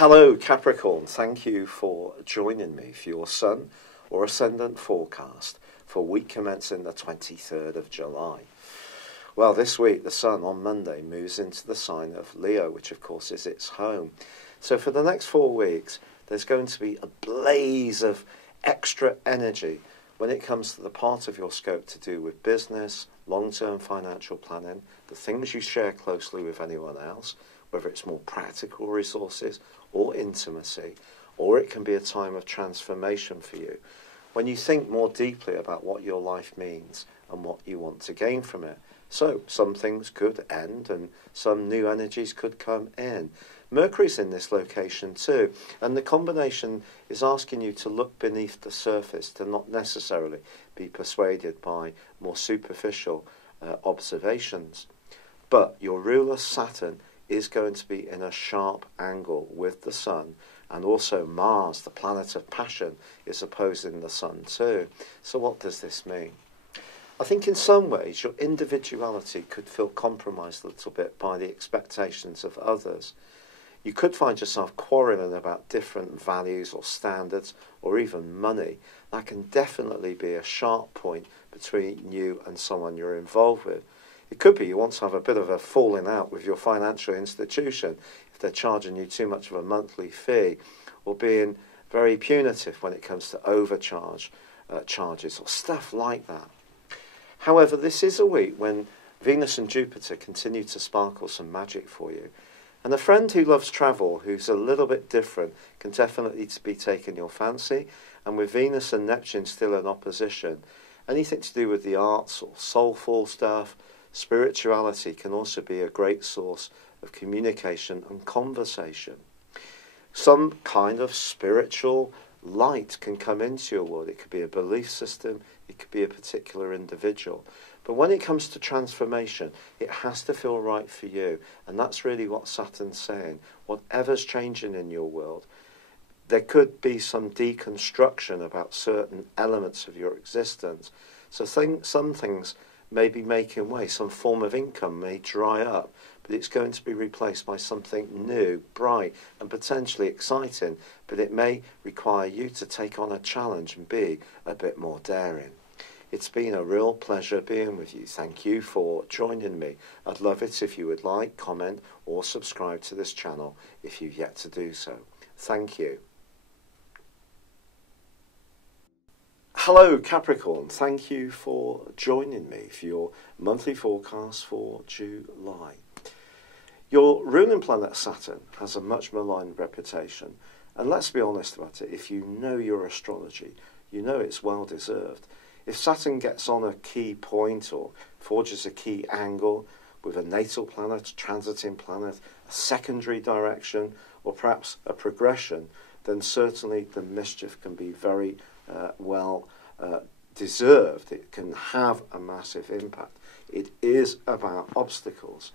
Hello Capricorn, thank you for joining me for your Sun or Ascendant forecast for week commencing the 23rd of July. Well, this week the Sun on Monday moves into the sign of Leo, which of course is its home. So for the next 4 weeks there's going to be a blaze of extra energy when it comes to the part of your scope to do with business, long-term financial planning, the things you share closely with anyone else, whether it's more practical resources or intimacy, or it can be a time of transformation for you, when you think more deeply about what your life means and what you want to gain from it. So some things could end and some new energies could come in. Mercury's in this location too, and the combination is asking you to look beneath the surface, to not necessarily be persuaded by more superficial observations. But your ruler Saturn is going to be in a sharp angle with the Sun, and also Mars, the planet of passion, is opposing the Sun too. So what does this mean? I think in some ways your individuality could feel compromised a little bit by the expectations of others. You could find yourself quarrelling about different values or standards or even money. That can definitely be a sharp point between you and someone you're involved with. It could be you want to have a bit of a falling out with your financial institution if they're charging you too much of a monthly fee, or being very punitive when it comes to overcharge charges or stuff like that. However, this is a week when Venus and Jupiter continue to sparkle some magic for you. And a friend who loves travel, who's a little bit different, can definitely be taking your fancy. And with Venus and Neptune still in opposition, anything to do with the arts or soulful stuff, spirituality can also be a great source of communication and conversation. Some kind of spiritual light can come into your world. It could be a belief system, it could be a particular individual. But when it comes to transformation, it has to feel right for you. And that's really what Saturn's saying. Whatever's changing in your world, there could be some deconstruction about certain elements of your existence. So some things may be making way, some form of income may dry up, but it's going to be replaced by something new, bright, and potentially exciting, but it may require you to take on a challenge and be a bit more daring. It's been a real pleasure being with you. Thank you for joining me. I'd love it if you would like, comment, or subscribe to this channel if you've yet to do so. Thank you. Hello Capricorn, thank you for joining me for your monthly forecast for July. Your ruling planet Saturn has a much maligned reputation, and let's be honest about it, if you know your astrology, you know it's well deserved. If Saturn gets on a key point or forges a key angle with a natal planet, a transiting planet, a secondary direction, or perhaps a progression, then certainly the mischief can be very well deserved. It can have a massive impact. It is about obstacles,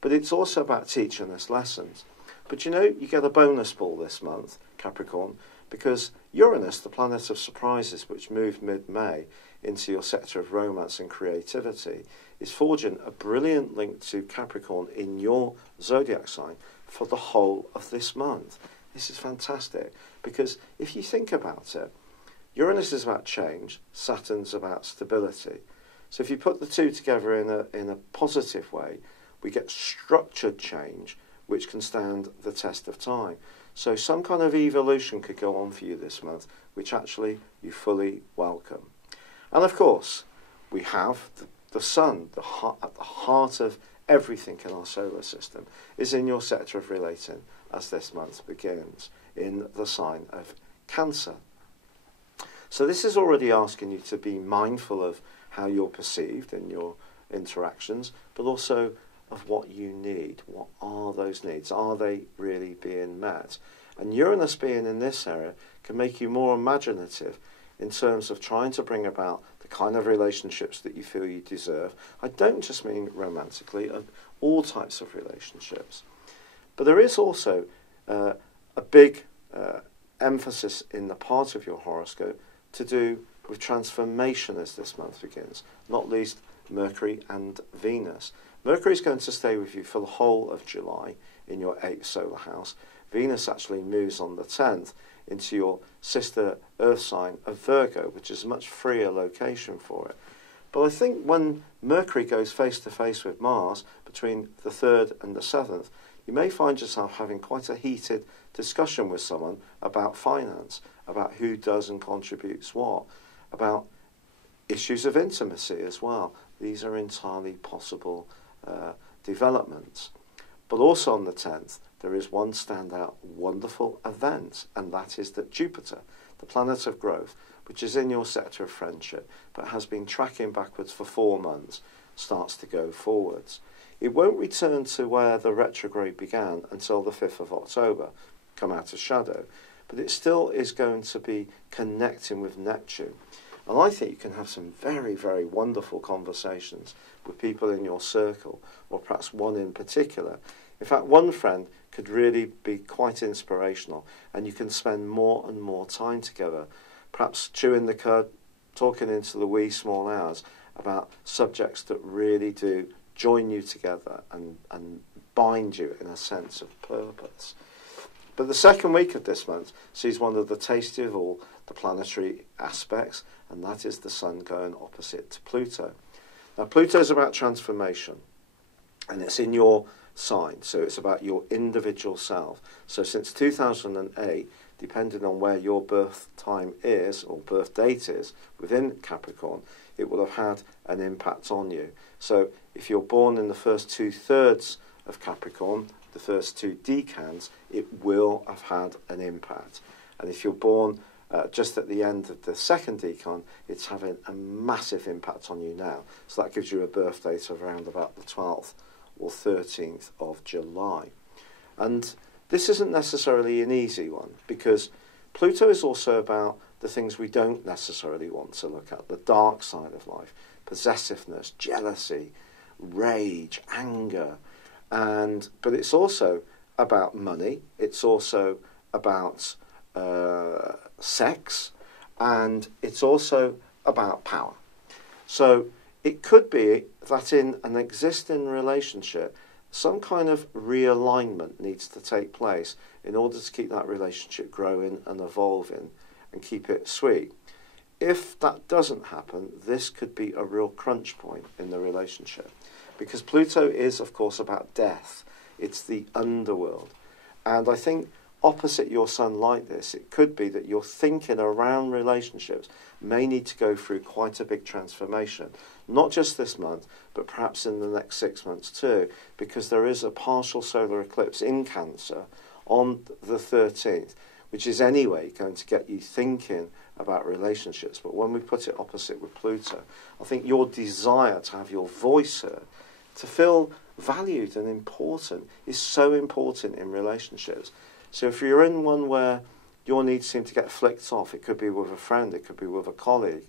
but it's also about teaching us lessons. But you know, you get a bonus ball this month, Capricorn, because Uranus, the planet of surprises, which moved mid-May into your sector of romance and creativity, is forging a brilliant link to Capricorn in your zodiac sign for the whole of this month. This is fantastic, because if you think about it, Uranus is about change, Saturn's about stability. So if you put the two together in a positive way, we get structured change, which can stand the test of time. So some kind of evolution could go on for you this month, which actually you fully welcome. And of course, we have the Sun, at the heart of everything in our solar system, is in your sector of relating as this month begins, in the sign of Cancer. So this is already asking you to be mindful of how you're perceived in your interactions, but also of what you need. What are those needs? Are they really being met? And Uranus being in this area can make you more imaginative in terms of trying to bring about the kind of relationships that you feel you deserve. I don't just mean romantically, all types of relationships. But there is also a big emphasis in the part of your horoscope to do with transformation as this month begins, not least Mercury and Venus. Mercury is going to stay with you for the whole of July in your 8th solar house. Venus actually moves on the 10th into your sister Earth sign of Virgo, which is a much freer location for it. But I think when Mercury goes face-to-face with Mars between the 3rd and the 7th, you may find yourself having quite a heated discussion with someone about finance, about who does and contributes what, about issues of intimacy as well. These are entirely possible developments. But also on the 10th, there is one standout wonderful event, and that is that Jupiter, the planet of growth, which is in your sector of friendship, but has been tracking backwards for 4 months, starts to go forwards. It won't return to where the retrograde began until the 5th of October, come out of shadow, but it still is going to be connecting with Neptune. And I think you can have some very, very wonderful conversations with people in your circle, or perhaps one in particular. In fact, one friend could really be quite inspirational, and you can spend more and more time together, perhaps chewing the cud, talking into the wee small hours about subjects that really do join you together and bind you in a sense of purpose. But the second week of this month sees one of the tastiest of all the planetary aspects, and that is the Sun going opposite to Pluto. Now, Pluto is about transformation, and it's in your sign, so it's about your individual self. So since 2008, depending on where your birth time is, or birth date is, within Capricorn, it will have had an impact on you. So if you're born in the first 2/3 of Capricorn, the first 2 decans, it will have had an impact. And if you're born just at the end of the second decan, it's having a massive impact on you now. So that gives you a birth date of around about the 12th or 13th of July. And this isn't necessarily an easy one, because Pluto is also about the things we don't necessarily want to look at, the dark side of life, possessiveness, jealousy, rage, anger, but it's also about money, it's also about sex, and it's also about power. So it could be that in an existing relationship, some kind of realignment needs to take place in order to keep that relationship growing and evolving and keep it sweet. If that doesn't happen, this could be a real crunch point in the relationship, because Pluto is, of course, about death. It's the underworld. And I think opposite your Sun like this, it could be that your thinking around relationships may need to go through quite a big transformation, not just this month, but perhaps in the next 6 months too, because there is a partial solar eclipse in Cancer on the 13th, which is anyway going to get you thinking about relationships. But when we put it opposite with Pluto, I think your desire to have your voice heard, to feel valued and important, is so important in relationships. So if you're in one where your needs seem to get flicked off, it could be with a friend, it could be with a colleague,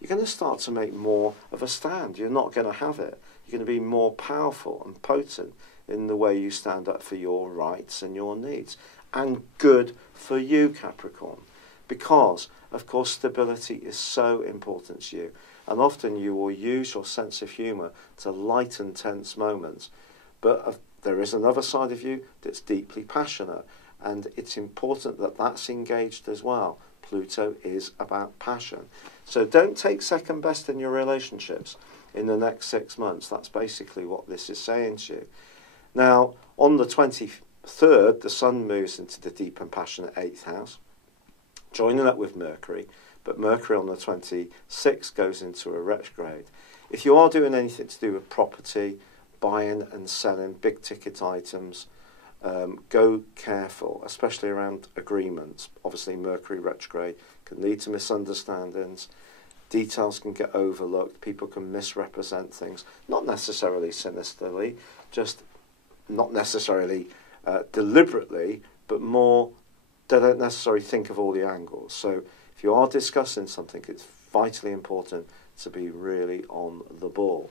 you're going to start to make more of a stand. You're not going to have it. You're going to be more powerful and potent in the way you stand up for your rights and your needs. And good for you, Capricorn, because, of course, stability is so important to you. And often you will use your sense of humour to lighten tense moments. But there is another side of you that's deeply passionate, and it's important that that's engaged as well. Pluto is about passion. So don't take second best in your relationships in the next 6 months. That's basically what this is saying to you. Now, on the 23rd, the Sun moves into the deep and passionate 8th house, joining up with Mercury, but Mercury on the 26th goes into a retrograde. If you are doing anything to do with property, buying and selling big ticket items, go careful, especially around agreements. Obviously, Mercury retrograde can lead to misunderstandings. Details can get overlooked. People can misrepresent things, not necessarily sinisterly, just not necessarily deliberately, but more they don't necessarily think of all the angles. So if you are discussing something, it's vitally important to be really on the ball.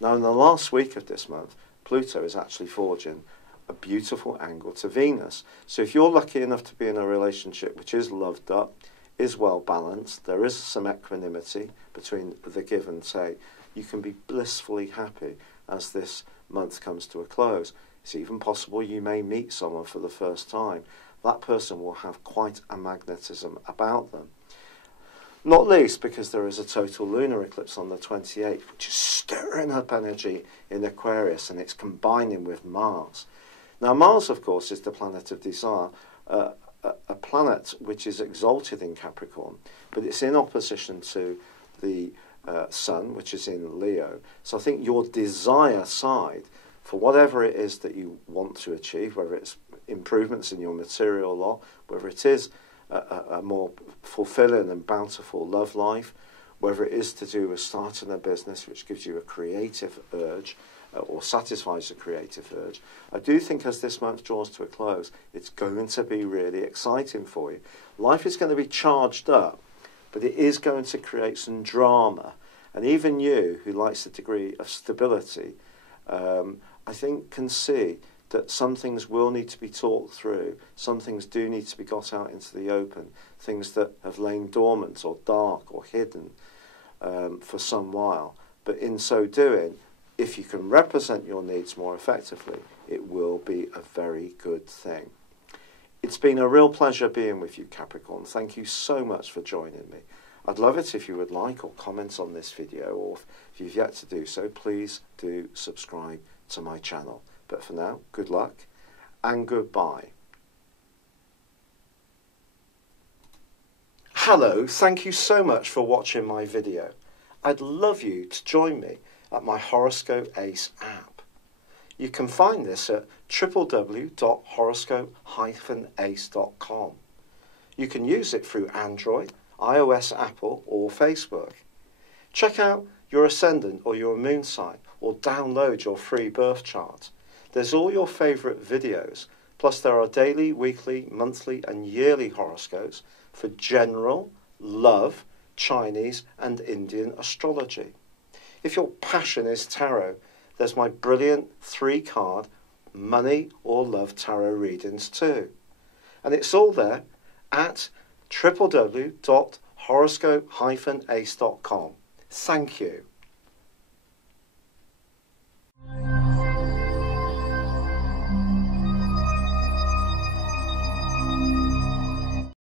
Now, in the last week of this month, Pluto is actually forging a beautiful angle to Venus. So if you're lucky enough to be in a relationship which is loved up, is well balanced, there is some equanimity between the give and take, you can be blissfully happy as this month comes to a close. It's even possible you may meet someone for the first time. That person will have quite a magnetism about them. Not least because there is a total lunar eclipse on the 28th, which is stirring up energy in Aquarius, and it's combining with Mars. Now, Mars, of course, is the planet of desire, a planet which is exalted in Capricorn, but it's in opposition to the Sun, which is in Leo. So I think your desire side, for whatever it is that you want to achieve, whether it's improvements in your material lot, whether it is a more fulfilling and bountiful love life, whether it is to do with starting a business which gives you a creative urge or satisfies a creative urge, I do think as this month draws to a close, it's going to be really exciting for you. Life is going to be charged up, but it is going to create some drama. And even you, who likes a degree of stability, I think can see that some things will need to be talked through, some things do need to be got out into the open, things that have lain dormant or dark or hidden for some while. But in so doing, if you can represent your needs more effectively, it will be a very good thing. It's been a real pleasure being with you, Capricorn. Thank you so much for joining me. I'd love it if you would like or comment on this video, or if you've yet to do so, please do subscribe to my channel. But for now, good luck and goodbye. Hello, thank you so much for watching my video. I'd love you to join me at my Horoscope Ace app. You can find this at www.horoscope-ace.com. You can use it through Android, iOS, Apple or Facebook. Check out your ascendant or your moon sign, or download your free birth chart. There's all your favourite videos, plus there are daily, weekly, monthly and yearly horoscopes for general, love, Chinese and Indian astrology. If your passion is tarot, there's my brilliant 3-card money or love tarot readings too. And it's all there at www.horoscope-ace.com. Thank you.